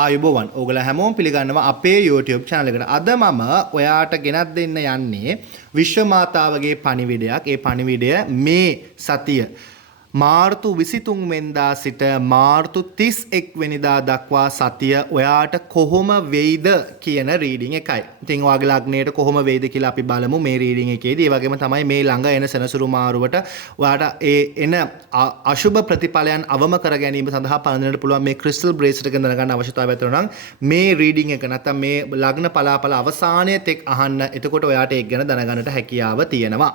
ආයුබෝවන් ඕගොල්ලෝ හැමෝම පිළිගන්නවා අපේ YouTube channel එකට. අද මම ඔයාට ගෙනත් දෙන්න යන්නේ විශ්ව මාතාවගේ පණිවිඩයක්. ඒ පණිවිඩය මේ සතිය මාර්තු 23 වෙනිදා සිට මාර්තු 31 වෙනිදා දක්වා සතිය ඔයාට කොහොම වෙයිද කියන රීඩින් එකයි. ඉතින් ඔයාගේ ලග්නයට කොහොම වෙයිද කියලා අපි බලමු මේ රීඩින් එකේදී. ඒ වගේම තමයි මේ ළඟ එන සෙනසුරු මාරුවට ඔයාට ඒ එන අශුභ ප්‍රතිඵලයන් අවම කර ගැනීම සඳහා පලඳින්නට පුළුවන් මේ ක්‍රිස්ටල් බ්‍රේස්ලට් එක දැනගන්න අවශ්‍යතාවය තියෙනවා නම් මේ රීඩින් එක නැත්නම් මේ ලග්න පලාපල අවසානයේ තෙක් අහන්න. එතකොට ඔයාට ඒක ගැන දැනගන්නට හැකියාව තියෙනවා.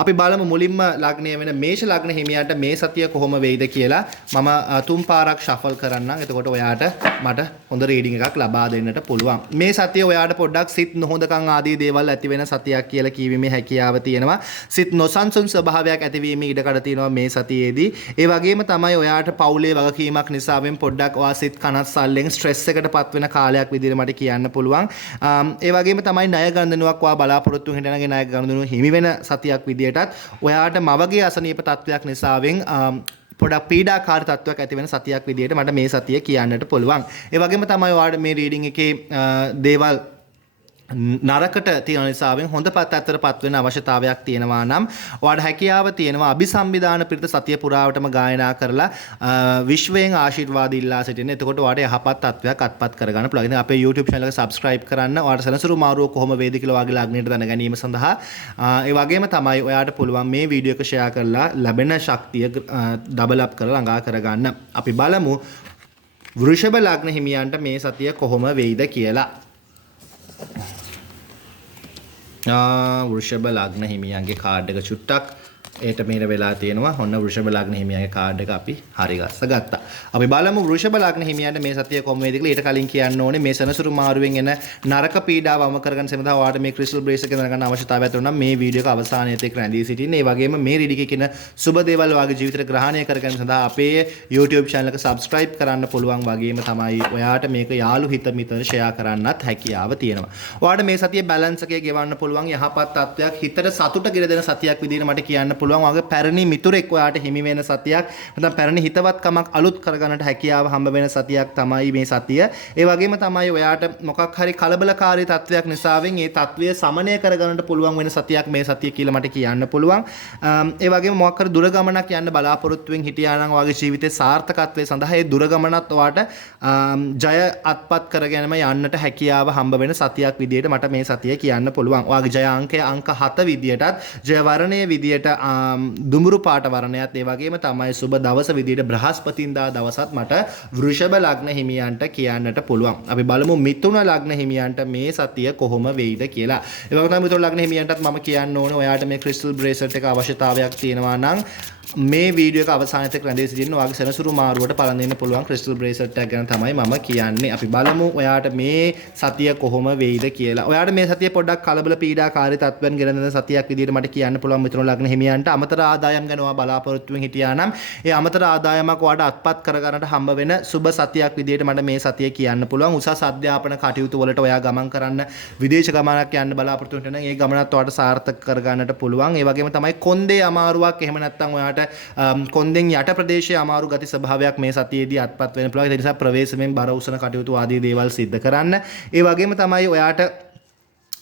අපි බලමු මුලින්ම ලග්නය වෙන මේෂ ලග්න හිමියාට මේ සතිය කොහොම වෙයිද කියලා. මම තුන් පාරක් ෂෆල් කරන්නම්. එතකොට ඔයාට මට හොඳ රීඩින් එකක් ලබා දෙන්නට පුළුවන්. මේ සතිය ඔයාට පොඩ්ඩක් සිත් නොහොඳකම් ආදී දේවල් ඇති වෙන සතියක් කියලා කියවීමේ හැකියාව තියෙනවා. සිත් නොසන්සුන් ස්වභාවයක් ඇතිවීමේ ඉඩකඩ තියෙනවා මේ සතියේදී. ඒ වගේම තමයි ඔයාට පවුලේ වගකීමක් නිසාවෙන් පොඩ්ඩක් ඔයා සිත් කනත් සල්ලෙන් ස්ට්‍රෙස් එකටපත් වෙන කාලයක් විදිහට මට කියන්න පුළුවන්. ඒ වගේම තමයි ණය ගනුදෙනුවක් ඔයා බලාපොරොත්තු වෙන හිටනගේ ණය ගනුදෙනුව හිමි වෙන සතියක් විදිහට ඔයාට මවගේ අසනීප තත්වයක් නිසාවෙන් පොඩක් පීඩාකාරී තත්වයක් ඇති වෙන සතියක් විදිහට මට මේ සතිය කියන්නට පුළුවන්. ඒ වගේම තමයි ඔයාට මේ රීඩින් එකේ දේවල් නරකට තියෙන නිසාවෙන් හොඳ පැත්තටපත් වෙන අවශ්‍යතාවයක් තියෙනවා නම් ඔයාට හැකියාව තියෙනවා අභිසම්විධාන පිරිත සතිය පුරාවටම ගායනා කරලා විශ්වයෙන් ආශිර්වාද ඉල්ලා සිටින්න. එතකොට ඔයාට යහපත් තත්වයක් අත්පත් කරගන්න පුළුවන්. ඉතින් අපේ YouTube channel එක subscribe කරන්න. ඔයාට සනසුරු මාරුව කොහොම වේද කියලා ඔයාගේ ලග්නයට දැන ගැනීම සඳහා ඒ වගේම තමයි ඔයාට පුළුවන් මේ වීඩියෝ එක share කරලා ලැබෙන ශක්තිය ඩබල් අප් කරලා ළඟා කරගන්න. අපි බලමු වෘෂභ ලග්න හිමියන්ට මේ සතිය කොහොම වෙයිද කියලා. වෘෂභ ලග්න හිමියන්ගේ කාඩ් එක චුට්ටක් ඒට මේර වෙලා තියෙනවා. ඔන්න වෘෂභ ලග්න හිමියන්ගේ කාඩ් එක අපි හරි ගත්තා. අපි බලමු වෘෂභ ලග්න හිමියන්ට මේ සතිය කොහොම වේද කියලා. ඊට කලින් කියන්න ඕනේ මේ සනසුරු මාරුවෙන් එන නරක පීඩාව අවම කරගන්න සඳහා ඔයාට මේ ක්‍රිස්ටල් බ්‍රේස් එක දැනගන්න අවශ්‍යතාවයක් තියෙනවා. මේ වීඩියෝ එක අවසානයේ තෙක් රැඳී සිටින්න. ඒ වගේම මේ රීඩින් එකේ කියන සුබ දේවල් ඔයාගේ ජීවිතේට ග්‍රහණය කරගන්න සඳහා අපේ YouTube channel එක subscribe කරන්න පුළුවන්. වගේම තමයි ඔයාට මේක යාළු හිත මිතර share කරන්නත් හැකියාව තියෙනවා. ඔයාට මේ සතියේ balance එකේ ගෙවන්න පුළුවන් යහපත් තත්වයක් හිතට සතුට ගෙන දෙන සතියක් විදිහට මට කියන්න පුළුවන්. වගේ පැරණි මිතුරෙක් ඔයාට හිමි වෙන සතියක්. නැත්නම් පැරණි හිතවත්කමක් අලුත් කරගන්නට හැකියාව හම්බ වෙන සතියක් තමයි මේ සතිය. ඒ වගේම තමයි ඔයාට මොකක් හරි කලබලකාරී තත්වයක් නිසාවෙන් ඒ තත්වය සමනය කරගන්නට පුළුවන් වෙන සතියක් මේ සතිය කියලා මට කියන්න පුළුවන්. ඒ වගේම මොකක් හරි දුර ගමනක් යන්න බලාපොරොත්තුෙන් හිටියා නම් ඔයාගේ ජීවිතේ සාර්ථකත්වයේ සඳහා ඒ දුර ගමනත් ඔයාට ජය අත්පත් කරගෙනම යන්නට හැකියාව හම්බ වෙන සතියක් විදිහට මට මේ සතිය කියන්න පුළුවන්. ඔයාගේ ජය අංකය අංක 7 විදිහටත් ජය වර්ණයේ විදිහට දුඹුරු පාට වර්ණයත් ඒ වගේම තමයි සුබ දවස විදිහට බ්‍රහස්පතින්දා දවසත් මට වෘෂභ ලග්න හිමියන්ට කියන්නට පුළුවන්. අපි බලමු මිථුන ලග්න හිමියන්ට මේ සතිය කොහොම වෙයිද කියලා. ඒ වගේම තමයි මිථුන ලග්න හිමියන්ටත් මම කියන්න ඕනේ ඔයාට මේ ක්‍රිස්ටල් බ්‍රේස්ලට් එක අවශ්‍යතාවයක් තියෙනවා නම් මේ වීඩියෝ එක අවසානයේ තෙක් රැඳී සිටින්න ඔයාගේ සෙනසුරු මාරුවට පලඳින්න පුළුවන් ක්‍රිස්ටල් බ්‍රේස්ලට් එක ගැන තමයි මම කියන්නේ. අපි බලමු ඔයාට මේ සතිය කොහොම වෙයිද කියලා. ඔයාට මේ සතිය පොඩ්ඩක් කලබල පීඩාකාරී තත්ත්වයන් ගෙන දෙන සතියක් විදිහට මට කියන්න පුළුවන් මිථුන ලග්න හිමියන්ට. අමතර ආදායම් ගැන ඔයා බලාපොරොත්තුෙන් හිටියා නම් ඒ අමතර ආදායමක් ඔයාට අත්පත් කරගන්නට හම්බ වෙන සුබ සතියක් විදිහට මට මේ සතිය කියන්න පුළුවන්. උසස් අධ්‍යාපන කටයුතු වලට ඔයා ගමන් කරන්න විදේශ ගමනක් යන්න බලාපොරොත්තු වෙන නම් ඒ ගමනත් ඔයාට සාර්ථක කරගන්නට පුළුවන්. ඒ වගේම තමයි කොන්දේ අමාරුවක් එහෙම නැත්නම් ඔයාට කොන්දෙන් යට ප්‍රදේශයේ අමාරු ගති ස්වභාවයක් මේ සතියේදී අත්පත් වෙන පුළුවන්. ඒ නිසා ප්‍රවේශමෙන් බර උසන කටයුතු ආදී දේවල් සිද්ධ කරන්න. ඒ වගේම තමයි ඔයාට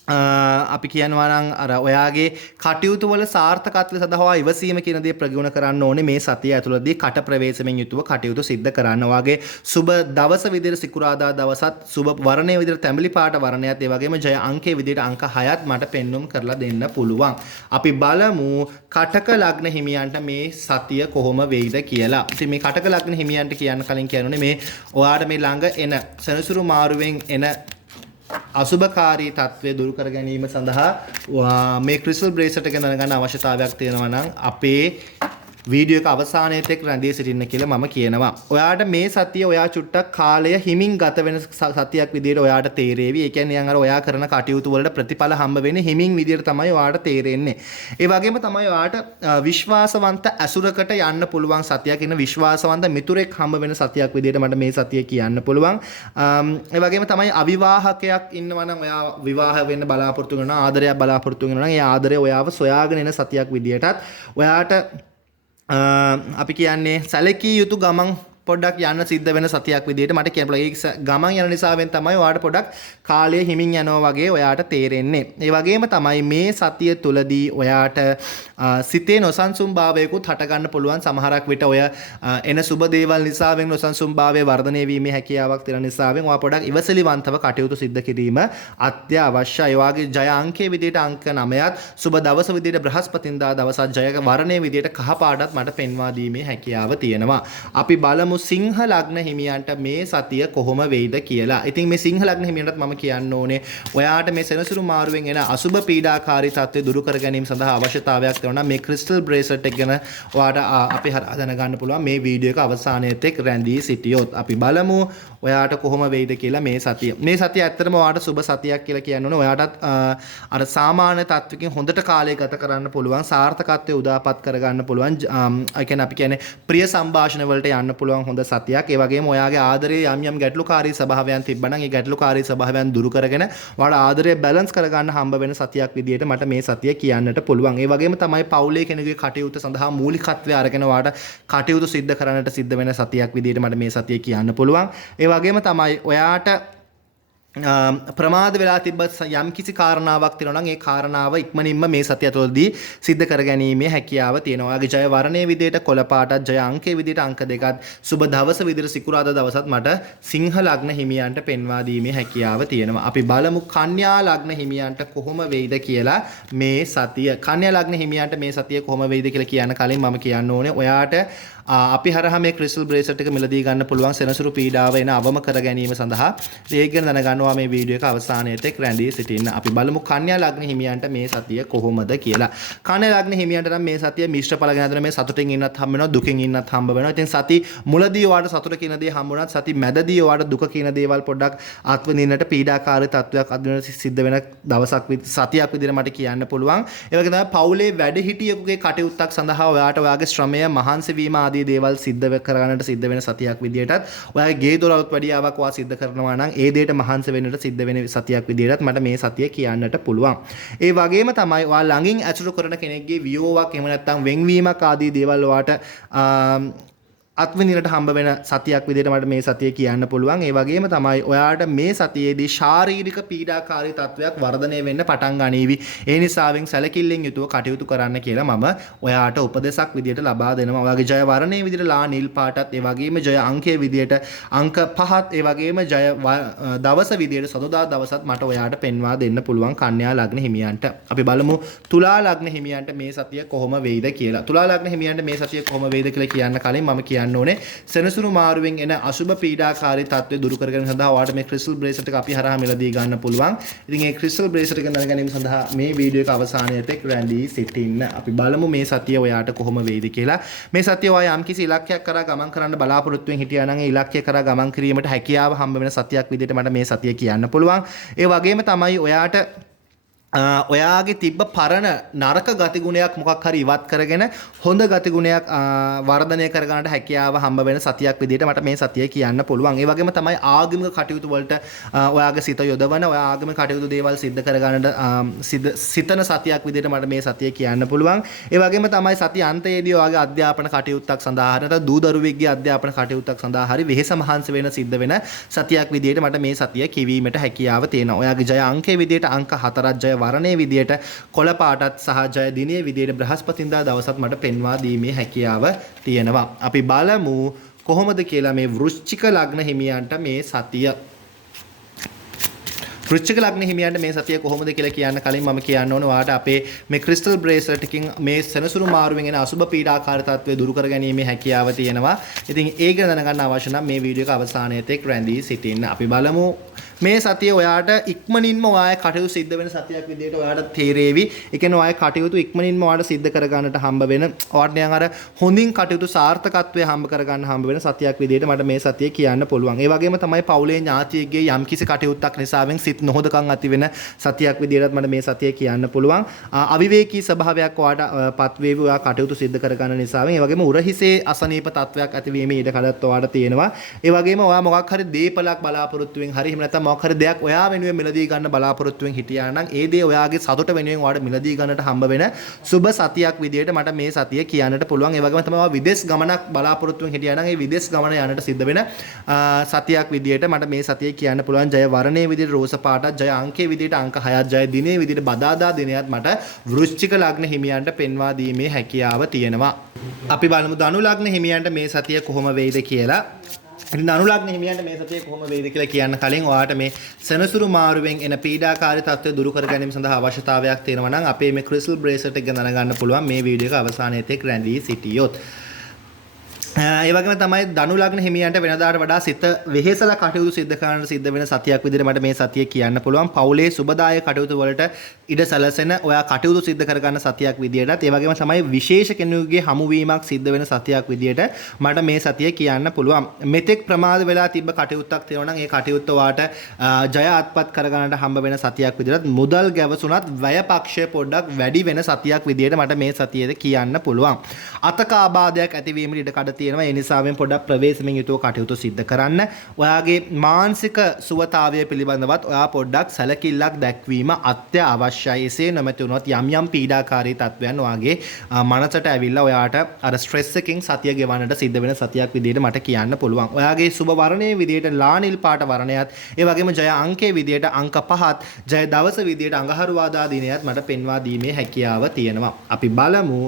අපි කියනවා නම් අර ඔයාගේ කටයුතු වල සාර්ථකත්වය සඳහා ඉවසීම කියන දේ ප්‍රගුණ කරන්න ඕනේ. මේ සතිය ඇතුළතදී කට ප්‍රවේශමෙන් යුතුව කටයුතු සිද්ධ කරන්න. ඔයාගේ සුබ දවස විදිහට සිකුරාදා දවසත් සුබ වර්ණයේ විදිහට තැඹිලි පාට වර්ණයත් ඒ වගේම ජය අංකයේ විදිහට අංක 6ත් මට පෙන්눔 කරලා දෙන්න පුළුවන්. අපි බලමු කටක ලග්න හිමියන්ට මේ සතිය කොහොම වෙයිද කියලා. ඉතින් මේ කටක ලග්න හිමියන්ට කියන්න කලින් කියන්නේ මේ ඔයාට මේ ළඟ එන සෙනසුරු මාරුවෙන් එන අසුභකාරී තත්ත්වය දුරු කර ගැනීම සඳහා මේ ක්‍රිස්ටල් බ්‍රේස්ලට් එක දැනගන්න අවශ්‍යතාවයක් තියෙනවා නම් අපේ වීඩියෝ එක අවසානයේ තෙක් රැඳී සිටින්න කියලා මම කියනවා. ඔයාට මේ සතිය ඔයා චුට්ටක් කාලය හිමින් ගත වෙන සතියක් විදිහට ඔයාට තේරෙවි. ඒ කියන්නේ අර ඔයා කරන කටයුතු වලට ප්‍රතිඵල හම්බ වෙන්නේ හිමින් විදිහට තමයි ඔයාට තේරෙන්නේ. ඒ වගේම තමයි ඔයාට විශ්වාසවන්ත ඇසුරකට යන්න පුළුවන් සතියක්. ඉන්න විශ්වාසවන්ත මිතුරෙක් හම්බ වෙන සතියක් විදිහට මට මේ සතිය කියන්න පුළුවන්. ඒ වගේම තමයි අවිවාහකයක් ඉන්නවා නම් ඔයා විවාහ වෙන්න බලාපොරොත්තු වෙනවා ආදරයක් බලාපොරොත්තු වෙනවා නම් ඒ ආදරය ඔයාව සොයාගෙන එන සතියක් විදිහටත් ඔයාට අපි කියන්නේ සැලකිය යුතු ගමන් පොඩ්ඩක් යන්න සිද්ධ වෙන සතියක් විදිහට මට කියන්න පුළුවන්. ඒ ගමන් යන නිසාවෙන් තමයි ඔයාට පොඩ්ඩක් කාලය හිමින් යනවා වගේ ඔයාට තේරෙන්නේ. ඒ වගේම තමයි මේ සතිය තුලදී ඔයාට සිතේ නොසන්සුන්භාවයකුත් හට ගන්න පුළුවන්. සමහරක් විට ඔය එන සුබ දේවල් නිසාවෙන් නොසන්සුන්භාවය වර්ධනය වීමේ හැකියාවක් තියෙන නිසාවෙන් ඔයා පොඩ්ඩක් ඉවසිලිවන්තව කටයුතු සිද්ධ කිරීම අත්‍යවශ්‍යයි. ඒ වගේ ජය අංකයේ විදිහට අංක 9ත් සුබ දවස විදිහට බ්‍රහස්පතින්දා දවසත් ජය වර්ණයේ විදිහට කහ පාටත් මට පෙන්වා දීමේ හැකියාව තියෙනවා. අපි බලමු සිංහ ලග්න හිමියන්ට මේ සතිය කොහොම වෙයිද කියලා. ඉතින් මේ සිංහ ලග්න හිමියන්ටත් මම කියන්න ඕනේ ඔයාට මේ සෙනසුරු මාරුවෙන් එන අසුබ පීඩාකාරී තත්ත්වය දුරු කර ගැනීම සඳහා අවශ්‍යතාවයක් තියෙනවා. මේ ක්‍රිස්ටල් බ්‍රේස්ලට් එක ගැන ඔයාට අපි හරහා දැනගන්න පුළුවන් මේ වීඩියෝ එක අවසානයේත් එක් රැඳී සිටියොත්. අපි බලමු ඔයාට කොහොම වෙයිද කියලා මේ සතිය. මේ සතිය ඇත්තටම ඔයාට සුබ සතියක් කියලා කියන්න ඕනේ. ඔයාටත් අර සාමාන්‍ය තත්ත්වකින් හොඳට කාලය ගත කරන්න පුළුවන්. සාර්ථකත්වය උදාපත් කරගන්න පුළුවන්. ඒ කියන්නේ අපි කියන්නේ ප්‍රිය සංഭാෂණ වලට යන්න පුළුවන් හොඳ සතියක්. ඒ වගේම ඔයාගේ ආදරයේ යම් යම් ගැටලුකාරී ස්වභාවයන් තිබ්බනම් ඒ ගැටලුකාරී ස්වභාවයන් දුරු කරගෙන ඔයාලා ආදරය බැලන්ස් කරගන්න හම්බ වෙන සතියක් විදියට මට මේ සතිය කියන්නට පුළුවන්. ඒ වගේම තමයි පවුලේ කෙනෙකුගේ කටයුතු සඳහා මූලිකත්වය අරගෙන ඔයාට කටයුතු සිද්ධ කරන්නට සිද්ධ වෙන සතියක් විදියට මට මේ සතිය කියන්න පුළුවන්. ඒ වගේම තමයි ඔයාට ප්‍රමාද වෙලා තිබ්බ යම් කිසි කාරණාවක් තියෙනවා නම් ඒ කාරණාව ඉක්මනින්ම මේ සතිය තුළදී සිද්ධ කර ගැනීමේ හැකියාව තියෙනවා. ඔයාගේ ජය වර්ණයේ විදිහට කොළ පාටත් ජය අංකයේ විදිහට අංක දෙකත් සුබ දවස විදිහට සිකුරාදා දවසත් මට සිංහ ලග්න හිමියන්ට පෙන්වා දීමේ හැකියාව තියෙනවා. අපි බලමු කන්‍යා ලග්න හිමියන්ට කොහොම වෙයිද කියලා මේ සතිය. කන්‍යා ලග්න හිමියන්ට මේ සතිය කොහොම වෙයිද කියලා කියන්න කලින් මම කියන්න ඕනේ ඔයාට අපි හරහා මේ ක්‍රිස්ටල් බ්‍රේස්ලට් එක මිලදී ගන්න පුළුවන් සෙනසුරු පීඩාව එන අවම කර ගැනීම සඳහා ඒක ගැන දැනගන්නවා මේ වීඩියෝ එක අවසානයේත් එක් රැඳී සිටින්න. අපි බලමු කන්‍යා ලග්න හිමියන්ට මේ සතිය කොහොමද කියලා. කන්‍යා ලග්න හිමියන්ට නම් මේ සතිය මිශ්‍ර ඵල ගැන හදන මේ සතුටින් ඉන්නත් හම්බ වෙනවා දුකින් ඉන්නත් හම්බ වෙනවා. ඉතින් සති මුලදී ඔයාලට සතුට කියන දේ හම්බ වුණත් සති මැදදී ඔයාලට දුක කියන දේවල් පොඩ්ඩක් ආත්මනින්නට පීඩාකාරී තත්වයක් අදින සිද්ධ වෙන දවසක් සතියක් විදිහට මට කියන්න පුළුවන්. ඒ වගේ තමයි පවුලේ වැඩිහිටියෙකුගේ කටයුත්තක් සඳහා ඔයාට ඔයාගේ ශ්‍රමය මහන්සි වීම ආදී දේවල් සිද්ධ කරගන්නට සිද්ධ වෙන සතියක් විදියටත් ඔයාගේ ගේ දොරවල් වැඩියාවක් ඔයා සිද්ධ කරනවා නම් ඒ දෙයට මහන්සි වෙන්නට සිද්ධ වෙන සතියක් විදියටත් මට මේ සතිය කියන්නට පුළුවන්. ඒ වගේම තමයි ඔයා ළඟින් ඇසුරු කරන කෙනෙක්ගේ වියෝවක් එහෙම නැත්නම් වෙන්වීමක් ආදී දේවල් ඔයාට අත්විඳින්නට හම්බ වෙන සතියක් විදිහට මට මේ සතිය කියන්න පුළුවන්. ඒ වගේම තමයි ඔයාට මේ සතියේදී ශාරීරික පීඩාකාරී තත්වයක් වර්ධනය වෙන්න පටන් ගනීවි. ඒ නිසාවෙන් සැලකිල්ලෙන් යුතුව කටයුතු කරන්න කියලා මම ඔයාට උපදෙසක් විදිහට ලබා දෙනවා. ඔයාගේ ජය වර්ණයේ විදිහට ලා නිල් පාටත් ඒ වගේම ජය අංකයේ විදිහට අංක 5ත් ඒ වගේම ජය දවස විදිහට සදෝදා දවසත් මට ඔයාට පෙන්වා දෙන්න පුළුවන් කන්‍යා ලග්න හිමියන්ට. අපි බලමු තුලා ලග්න හිමියන්ට මේ සතිය කොහොම වෙයිද කියලා. තුලා ලග්න හිමියන්ට මේ සතිය කොහොම වෙයිද කියලා කියන්න කලින් මම කියන්න ඕනේ සෙනසුරු මාරුවෙන් එන අසුබ පීඩාකාරී තත්ත්වය දුරු කර ගැනීම සඳහා ඔයාලට මේ ක්‍රිස්ටල් බ්‍රේස්ලට් එක අපි හරහා මිලදී ගන්න පුළුවන්. ඉතින් මේ ක්‍රිස්ටල් බ්‍රේස්ලට් එක දැන ගැනීම සඳහා මේ වීඩියෝ එක අවසානයේත් එක් රැඳී සිටින්න. අපි බලමු මේ සතිය ඔයාට කොහොම වෙයිද කියලා. මේ සතිය ඔයා යම්කිසි ඉලක්කයක් කරා ගමන් කරන්න බලාපොරොත්තු වෙන හිටියා නම් ඒ ඉලක්කය කරා ගමන් කිරීමට හැකියාව හම්බ වෙන සතියක් විදිහට මට මේ සතිය කියන්න පුළුවන්. ඒ වගේම තමයි ඔයාට ඔයාගේ තිබ්බ පරණ නරක ගතිගුණයක් මොකක් හරි ඉවත් කරගෙන හොඳ ගතිගුණයක් වර්ධනය කරගන්නට හැකියාව හම්බ වෙන සතියක් විදිහට මට මේ සතිය කියන්න පුළුවන්. ඒ වගේම තමයි ආගමික කටයුතු වලට ඔයාගේ සිත යොදවන ඔයා ආගමික කටයුතු දේවල් සිද්ධ කරගන්නට සිතන සතියක් විදිහට මට මේ සතිය කියන්න පුළුවන්. ඒ වගේම තමයි සතිය අන්තයේදී ඔයාගේ අධ්‍යාපන කටයුත්තක් සඳහා හරි දූ දරුවෙක්ගේ අධ්‍යාපන කටයුත්තක් සඳහා හරි වෙහෙස මහන්සි වෙන සිද්ධ වෙන සතියක් විදිහට මට මේ සතිය කියවීමට හැකියාව තියෙනවා. ඔයාගේ ජය අංකයේ විදිහට අංක 4ක් ජය වර්ණයේ විදියට කොළ පාටත් සහ ජය දිනයේ විදියට බ්‍රහස්පතින්දා දවසත් මට පෙන්වා දීමේ හැකියාව තියෙනවා. අපි බලමු කොහොමද කියලා මේ වෘශ්චික ලග්න හිමියන්ට මේ සතිය. වෘශ්චික ලග්න හිමියන්ට මේ සතිය කොහොමද කියලා කියන්න කලින් මම කියන්න ඕනේ ඔයාට අපේ මේ ක්‍රිස්ටල් බ්‍රේස්ලට් එකකින් මේ සෙනසුරු මාරුවෙන් එන අසුබ පීඩාකාරී තත්ත්වය දුරු කර ගැනීමේ හැකියාව තියෙනවා. ඉතින් ඒක දැනගන්න අවශ්‍ය නම් මේ වීඩියෝ එක අවසානයේත් එක් රැඳී සිටින්න. අපි බලමු මේ සතිය ඔයාට ඉක්මනින්ම ඔයාගේ කටයුතු සිද්ධ වෙන සතියක් විදිහට ඔයාට තේරෙවි. ඒ කියන්නේ ඔයාගේ කටයුතු ඉක්මනින්ම ඔයාට සිද්ධ කර ගන්නට හම්බ වෙන ඔයාට නිකන් අර හොඳින් කටයුතු සාර්ථකත්වය හම්බ කර ගන්න හම්බ වෙන සතියක් විදිහට මට මේ සතිය කියන්න පුළුවන්. ඒ වගේම තමයි පවුලේ ඥාතියෙක්ගේ යම්කිසි කටයුත්තක් නිසාවෙන් සිත් නොහොදකම් ඇති වෙන සතියක් විදිහට මට මේ සතිය කියන්න පුළුවන්. අවිවේකී ස්වභාවයක් ඔයාට පත් වේවි ඔයා කටයුතු සිද්ධ කර ගන්න නිසාවෙන්. ඒ වගේම උරහිසේ අසනීප තත්වයක් ඇති වීමේ ඉඩ කඩත් ඔයාට තියෙනවා. ඒ වගේම ඔයා මොකක් හරි දීපලක් බලාපොරොත්තු වෙන හරි එහෙම නැත්නම් මොකක් හරි දෙයක් ඔයා වෙනුවෙන් මිලදී ගන්න බලාපොරොත්තුෙන් හිටියා නම් ඒ දේ ඔයාගේ සතුට වෙනුවෙන් ඔයාලට මිලදී ගන්නට හම්බ වෙන සුබ සතියක් විදියට මට මේ සතිය කියන්නට පුළුවන්. ඒ වගේම තමයි ඔයා විදේශ ගමනක් බලාපොරොත්තුෙන් හිටියා නම් ඒ විදේශ ගමන යන්නට සිද්ධ වෙන සතියක් විදියට මට මේ සතිය කියන්න පුළුවන්. ජය වර්ණයේ විදියට රෝස පාටත්, ජය අංකයේ විදියට අංක 6ත්, ජය දිනයේ විදියට බදාදා දිනයත් මට වෘශ්චික ලග්න හිමියන්ට පෙන්වා දීමේ හැකියාව තියෙනවා. අපි බලමු ධනු ලග්න හිමියන්ට මේ සතිය කොහොම වෙයිද කියලා. ඉතින් ධනු ලග්න හිමියන්ට මේ සතිය කොහොම වෙයිද කියලා කියන්න කලින් ඔයාට මේ සෙනසුරු මාරුවෙන් එන පීඩාකාරී තත්ත්වය දුරු කර ගැනීම සඳහා අවශ්‍යතාවයක් තියෙනවා නම් අපේ මේ ක්‍රිස්ටල් බ්‍රේස්ලට් එක ගැන දැනගන්න පුළුවන් මේ වීඩියෝ එක අවසානයේ තෙක් රැඳී සිටියොත්. ඒ වගේම තමයි ධනු ලග්න හිමියන්ට වෙනදාට වඩා සිත වෙහෙසලා කටයුතු සිද්ධ කරන්න සිද්ධ වෙන සතියක් විදිහට මට මේ සතිය කියන්න පුළුවන්. පවුලේ සුබදායක කටයුතු වලට ඉඩ සැලසෙන ඔයා කටයුතු සිද්ධ කරගන්න සතියක් විදිහටත් ඒ වගේම තමයි විශේෂ කෙනෙකුගේ හමුවීමක් සිද්ධ වෙන සතියක් විදිහට මට මේ සතිය කියන්න පුළුවන්. මෙතෙක් ප්‍රමාද වෙලා තිබ්බ කටයුත්තක් තියෙනවා නම් ඒ කටයුත්ත වාට ජය අත්පත් කරගන්නට හම්බ වෙන සතියක් විදිහට මුදල් ගැවසුණත් වැය පක්ෂය පොඩ්ඩක් වැඩි වෙන සතියක් විදිහට මට මේ සතියේද කියන්න පුළුවන්. අතක ආබාධයක් ඇතිවීමට ඉඩ කඩ තියෙනවා. ඒ නිසාවෙන් පොඩ්ඩක් ප්‍රවේශමෙන් යුතුව කටයුතු සිද්ධ කරන්න. ඔයාගේ මානසික සුවතාවය පිළිබඳවත් ඔයා පොඩ්ඩක් සැලකිල්ලක් දැක්වීම අත්‍යවශ්‍යයි. එසේ නොමැති වුණොත් යම් යම් පීඩාකාරී තත්වයන් ඔයාගේ මනසට ඇවිල්ලා ඔයාට අර ස්ට්‍රෙස් එකකින් සතිය ගෙවන්නට සිද්ධ වෙන සතියක් විදිහට මට කියන්න පුළුවන්. ඔයාගේ සුබ වර්ණයේ විදිහට ලානිල් පාට වර්ණයත් ඒ වගේම ජය අංකයේ විදිහට අංක 5ත්, ජය දවස විදිහට අඟහරුවාදා දිනයත් මට පෙන්වා දීමේ හැකියාව තියෙනවා. අපි බලමු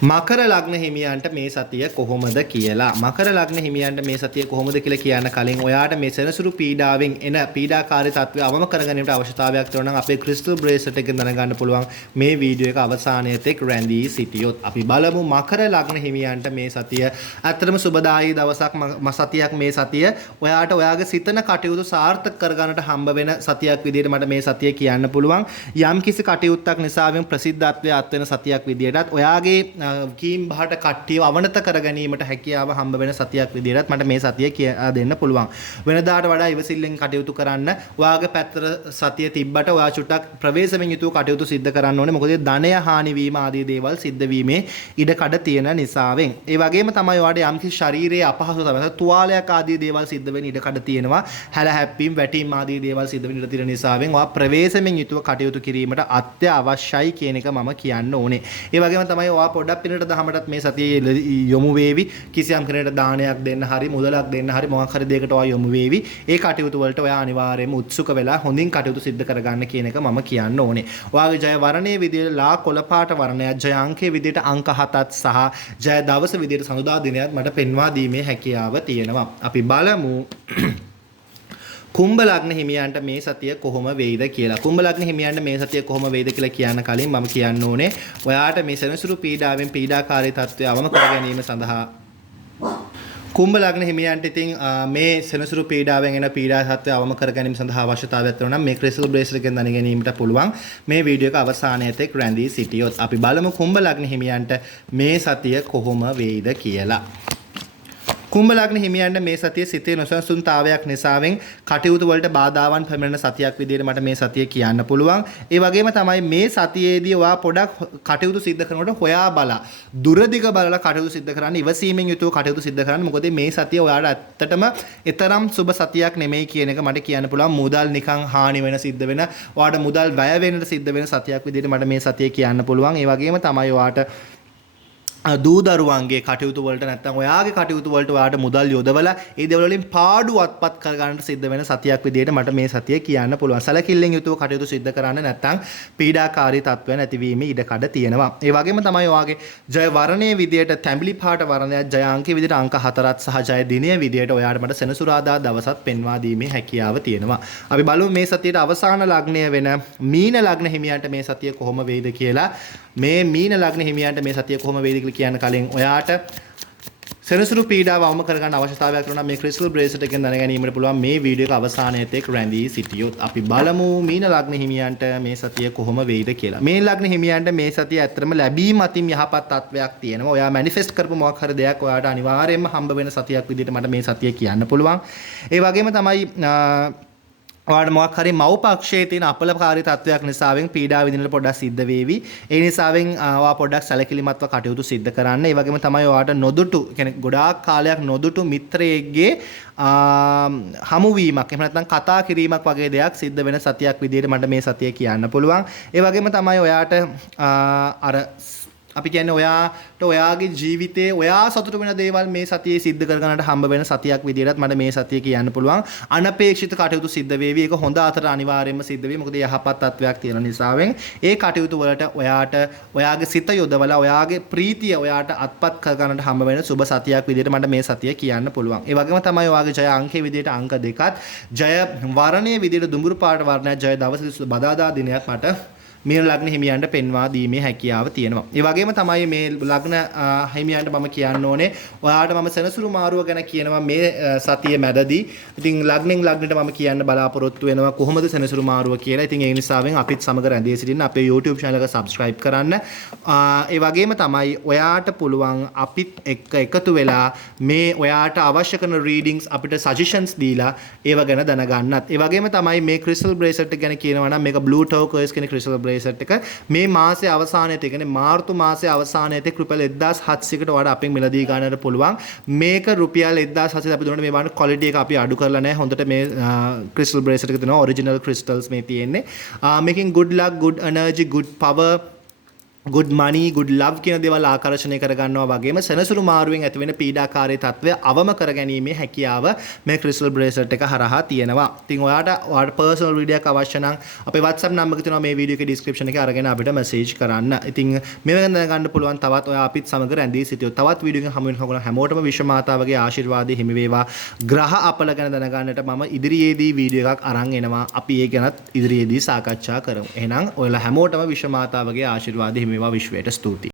මකර ලග්න හිමියන්ට මේ සතිය කොහොමද කියලා. මකර ලග්න හිමියන්ට මේ සතිය කොහොමද කියලා කියන්න කලින් ඔයාට මේ සෙනසුරු පීඩාවෙන් එන පීඩාකාරී තත්ත්වය අවම කරගැනීමට අවශ්‍යතාවයක් තියෙනවා නම් අපේ ක්‍රිස්ටල් බ්‍රේස්ලට් එකෙන් දැනගන්න පුළුවන් මේ වීඩියෝ එක අවසානයේ තෙක් රැඳී සිටියොත්. අපි බලමු මකර ලග්න හිමියන්ට මේ සතිය ඇත්තටම සුබදායී දවසක් සතියක් මේ සතිය ඔයාට ඔයාගේ සිතන කටයුතු සාර්ථක කරගන්නට හම්බ වෙන සතියක් විදිහට මට මේ සතිය කියන්න පුළුවන්. යම් කිසි කටයුත්තක් නිසාවෙන් ප්‍රසිද්ධත්වයට අත් වෙන සතියක් විදිහටත් ඔයාගේ කීම් බහට කට්ටියව අවනත කර ගැනීමට හැකියාව හම්බ වෙන සතියක් විදිහටත් මට මේ සතිය කියා දෙන්න පුළුවන්. වෙනදාට වඩා ඉවසිල්ලෙන් කටයුතු කරන්න. ඔයාගේ පැත්තට සතිය තිබ්බට ඔයා චුට්ටක් ප්‍රවේශමෙන් යුතුව කටයුතු සිද්ධ කරන්න ඕනේ. මොකද ධනය හානි වීම ආදී දේවල් සිද්ධ වීමේ ඉඩ කඩ තියෙන නිසාවෙන්. ඒ වගේම තමයි ඔයාට යම්කිසි ශරීරයේ අපහසුතාව, තුවාලයක් ආදී දේවල් සිද්ධ වෙන ඉඩ කඩ තියෙනවා. හැල හැප්පීම්, වැටීම් ආදී දේවල් සිද්ධ වෙන ඉඩ තියෙන නිසාවෙන් ඔයා ප්‍රවේශමෙන් යුතුව කටයුතු කිරීමට අත්‍යවශ්‍යයි කියන එක මම කියන්න ඕනේ. ඒ වගේම තමයි ඔයා පොඩ්ඩක් පිනට දහමටත් මේ සතියේ යොමු වේවි. කිසියම් කෙනෙකුට දානයක් දෙන්න හරි මුදලක් දෙන්න හරි මොකක් හරි දෙයකට ඔයා යොමු වේවි. ඒ කටයුතු වලට ඔයා අනිවාර්යයෙන්ම උත්සුක වෙලා හොඳින් කටයුතු සිද්ධ කරගන්න කියන එක මම කියන්න ඕනේ. ඔයාගේ ජය වර්ණයේ විදිහට ලා කොළ පාට වර්ණයක්, ජය අංකයේ විදිහට අංක 7ත් සහ ජය දවස විදිහට සඳුදා දිනයත් මට පෙන්වා දීමේ හැකියාව තියෙනවා. අපි බලමු කුම්භ ලග්න හිමියන්ට මේ සතිය කොහොම වෙයිද කියලා. කුම්භ ලග්න හිමියන්ට මේ සතිය කොහොම වෙයිද කියලා කියන්න කලින් මම කියන්න ඕනේ ඔයාට මේ සෙනසුරු පීඩාවෙන් පීඩාකාරී තත්ත්වය අවම කර ගැනීම සඳහා කුම්භ ලග්න හිමියන්ට ඉතින් මේ සෙනසුරු පීඩාවෙන් එන පීඩා තත්ත්වය අවම කර ගැනීම සඳහා අවශ්‍යතාවයක් තියෙනවා නම් මේ ක්‍රිස්ටල් බ්‍රේස්ලට් එකෙන් දැන ගැනීමට පුළුවන්. මේ වීඩියෝ එක අවසානයේ තෙක් රැඳී සිටියොත්. අපි බලමු කුම්භ ලග්න හිමියන්ට මේ සතිය කොහොම වෙයිද කියලා. කුම්භ ලග්න හිමියන්ට මේ සතිය සිතේ නොසන්සුන්තාවයක් නිසාවෙන් කටයුතු වලට බාධාවන් පැමිණෙන සතියක් විදිහට මට මේ සතිය කියන්න පුළුවන්. ඒ වගේම තමයි මේ සතියේදී ඔයා පොඩක් කටයුතු සිද්ධ කරනකොට හොයා බලා දුරදිග බලලා කටයුතු සිද්ධ කරන්න, ඉවසීමෙන් යුතුව කටයුතු සිද්ධ කරන්න. මොකද මේ සතිය ඔයාට ඇත්තටම ඊතරම් සුබ සතියක් නෙමෙයි කියන එක මට කියන්න පුළුවන්. මුදල් නිකන් හානි වෙන සිද්ධ වෙන, ඔයාට මුදල් වැය වෙනට සිද්ධ වෙන සතියක් විදිහට මට මේ සතිය කියන්න පුළුවන්. ඒ වගේම තමයි ඔයාට දූ දරුවන්ගේ කටයුතු වලට නැත්නම් ඔයාගේ කටයුතු වලට ඔයාට මුදල් යොදවලා ඒ දේවල් වලින් පාඩු අත්පත් කර ගන්නට සිද්ධ වෙන සතියක් විදිහට මට මේ සතිය කියන්න පුළුවන්. සැලකිල්ලෙන් යුතුව කටයුතු සිද්ධ කරන්න නැත්නම් පීඩාකාරී තත්ත්වයන් ඇතිවීමේ ඉඩ කඩ තියෙනවා. ඒ වගේම තමයි ඔයාගේ ජය වර්ණයේ විදිහට තැඹිලි පාට වර්ණයක්, ජය අංකයේ විදිහට අංක 4ත් සහ ජය දිනයේ විදිහට ඔයාට මට සෙනසුරාදා දවසත් පෙන්වා දීමේ හැකියාව තියෙනවා. අපි බලමු මේ සතියේ අවසාන ලග්නය වෙන මීන ලග්න හිමියන්ට මේ සතිය කොහොම වෙයිද කියලා. මේ මීන ලග්න හිමියන්ට මේ සතිය කොහොම වෙයිද කියලා කියන්න කලින් ඔයාට සෙනසුරු පීඩාව අවම කරගන්න අවශ්‍යතාවයක් තියෙනවා. මේ ක්‍රිස්ටල් බ්‍රේස්ලට් එකෙන් දැන ගැනීමට පුළුවන්. මේ වීඩියෝ එක අවසානයේ තෙක් රැඳී සිටියොත්. අපි බලමු මීන ලග්න හිමියන්ට මේ සතිය කොහොම වෙයිද කියලා. මීන ලග්න හිමියන්ට මේ සතිය ඇත්තටම ලැබීම අතින් යහපත් තත්වයක් තියෙනවා. ඔයා මැනිෆෙස්ට් කරපු මොකක් හරි දෙයක් ඔයාට අනිවාර්යයෙන්ම හම්බ වෙන සතියක් විදිහට මට මේ සතිය කියන්න පුළුවන්. ඒ වගේම තමයි ඔයාලට මොකක් හරි මව් පක්ෂයේ තියෙන අපලකාරී තත්වයක් නිසාවෙන් පීඩා විඳින්න පොඩ්ඩක් සිද්ධ වේවි. ඒ නිසාවෙන් ඔයා පොඩ්ඩක් සැලකිලිමත්ව කටයුතු සිද්ධ කරන්න. ඒ වගේම තමයි ඔයාට නොදුටු කියන්නේ ගොඩාක් කාලයක් නොදුටු මිත්‍රයෙක්ගේ හමුවීමක් එහෙම නැත්නම් කතා කිරීමක් වගේ දෙයක් සිද්ධ වෙන සතියක් විදිහට මට මේ සතිය කියන්න පුළුවන්. ඒ වගේම තමයි ඔයාට අර අපි කියන්නේ ඔයාට ඔයාගේ ජීවිතේ ඔයා සතුට වෙන දේවල් මේ සතියේ සිද්ධ කරගන්නට හම්බ වෙන සතියක් විදිහටත් මට මේ සතිය කියන්න පුළුවන්. අනපේක්ෂිත කටයුතු සිද්ධ වේවි. ඒක හොඳ අතට අනිවාර්යයෙන්ම සිද්ධ වෙයි. මොකද යහපත් තත්වයක් තියෙන නිසාවෙන් ඒ කටයුතු වලට ඔයාට ඔයාගේ සිත යොදවලා ඔයාගේ ප්‍රීතිය ඔයාට අත්පත් කරගන්නට හම්බ වෙන සුබ සතියක් විදිහට මට මේ සතිය කියන්න පුළුවන්. ඒ වගේම තමයි ඔයාගේ ජය අංකයේ විදිහට අංක 2ත් ජය වර්ණයේ විදිහට දුඹුරු පාට වර්ණයක් ජය දවසේ බදාදා දිනයක් මට මේ ලග්න හිමියන්ට පෙන්වා දීමේ හැකියාව තියෙනවා. ඒ වගේම තමයි මේ ලග්න හිමියන්ට මම කියන්න ඕනේ ඔයාලට මම සෙනසුරු මාරුව ගැන කියනවා මේ සතිය මැදදී. ඉතින් ලග්නෙන් ලග්නට මම කියන්න බලාපොරොත්තු වෙනවා කොහොමද සෙනසුරු මාරුව කියලා. ඉතින් ඒ නිසාවෙන් අපිත් සමග රැඳී සිටින්න අපේ YouTube channel එක subscribe කරන්න. ඒ වගේම තමයි ඔයාට පුළුවන් අපිත් එක්ක එකතු වෙලා මේ ඔයාට අවශ්‍ය කරන readings අපිට suggestions දීලා ඒව ගැන දැනගන්නත්. ඒ වගේම තමයි මේ crystal bracelet ගැන කියනවා නම් මේක blue turquoise කියන crystal bracelet එක මේ මාසයේ අවසානයේදී කියන්නේ මාර්තු මාසයේ අවසානයේදී රුපියල් 1700කට වඩා අපෙන් මිලදී ගන්නට පුළුවන්. මේක රුපියල් 1700 අපි දුන්නට මේ බලන්න ක්වොලිටි එක අපි අඩු කරලා නැහැ. හොඳට මේ crystal bracelet එක තියෙනවා ඔරිජිනල් crystals මේ තියෙන්නේ. making good luck, good energy, good power, good money, good love කියන දේවල් ආකර්ෂණය කරගන්නවා වගේම සෙනසුරු මාරුවෙන් ඇතිවෙන පීඩාකාරී තත්ත්වය අවම කරගැනීමේ හැකියාව මේ crystal bracelet එක හරහා තියෙනවා. ඉතින් ඔයාට personal video එකක් අවශ්‍ය නම් අපේ WhatsApp number එක තියෙනවා මේ video එකේ description එකේ අරගෙන අපිට message කරන්න. ඉතින් මේක ගැන දැනගන්න පුළුවන් තවත් ඔයා අපිත් සමග රැඳී සිටියොත් තවත් video එකකින් හමු වෙන හැමෝටම විශ්ව මාතාවගේ ආශිර්වාදය හිමි වේවා. ග්‍රහ අපල ගැන දැනගන්නට මම ඉදිරියේදී video එකක් අරන් එනවා. අපි ඒ ගැනත් ඉදිරියේදී සාකච්ඡා කරමු. එහෙනම් ඔයාලා හැමෝටම විශ්ව මාතාවගේ ආශිර්වාදය හිමි වේවා. විශ්වයට ස්තුතියි.